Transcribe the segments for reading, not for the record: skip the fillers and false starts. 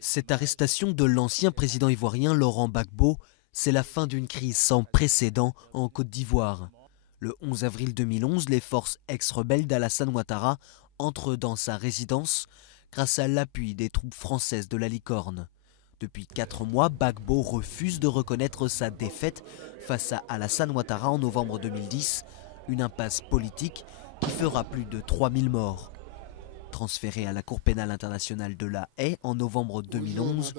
Cette arrestation de l'ancien président ivoirien Laurent Gbagbo, c'est la fin d'une crise sans précédent en Côte d'Ivoire. Le 11 avril 2011, les forces ex-rebelles d'Alassane Ouattara entrent dans sa résidence grâce à l'appui des troupes françaises de la Licorne. Depuis 4 mois, Gbagbo refuse de reconnaître sa défaite face à Alassane Ouattara en novembre 2010, une impasse politique qui fera plus de 3000 morts. Transféré à la Cour pénale internationale de La Haye en novembre 2011,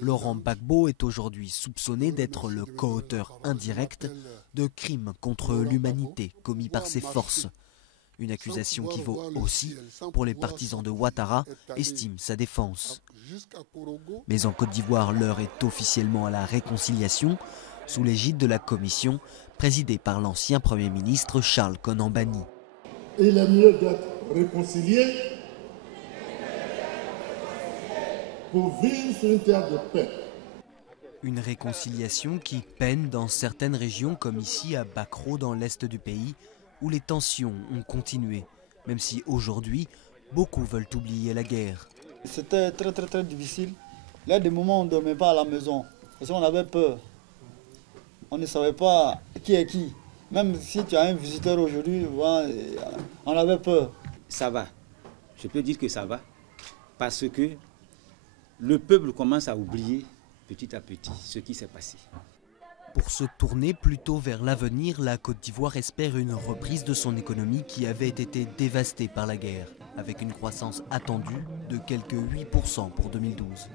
Laurent Gbagbo est aujourd'hui soupçonné d'être le coauteur indirect de crimes contre l'humanité commis par ses forces. Une accusation qui vaut aussi pour les partisans de Ouattara, estime sa défense. Mais en Côte d'Ivoire, l'heure est officiellement à la réconciliation, sous l'égide de la commission présidée par l'ancien Premier ministre Charles Konan Banny. Il est mieux d'être réconcilié pour vivre sur une terre de paix. Une réconciliation qui peine dans certaines régions comme ici à Bakro dans l'est du pays où les tensions ont continué, même si aujourd'hui beaucoup veulent oublier la guerre. C'était très difficile. Là, des moments on ne dormait pas à la maison parce qu'on avait peur. On ne savait pas qui est qui. Même si tu as un visiteur aujourd'hui, on avait peur. Ça va. Je peux dire que ça va parce que le peuple commence à oublier petit à petit ce qui s'est passé. Pour se tourner plutôt vers l'avenir, la Côte d'Ivoire espère une reprise de son économie qui avait été dévastée par la guerre, avec une croissance attendue de quelques 8% pour 2012.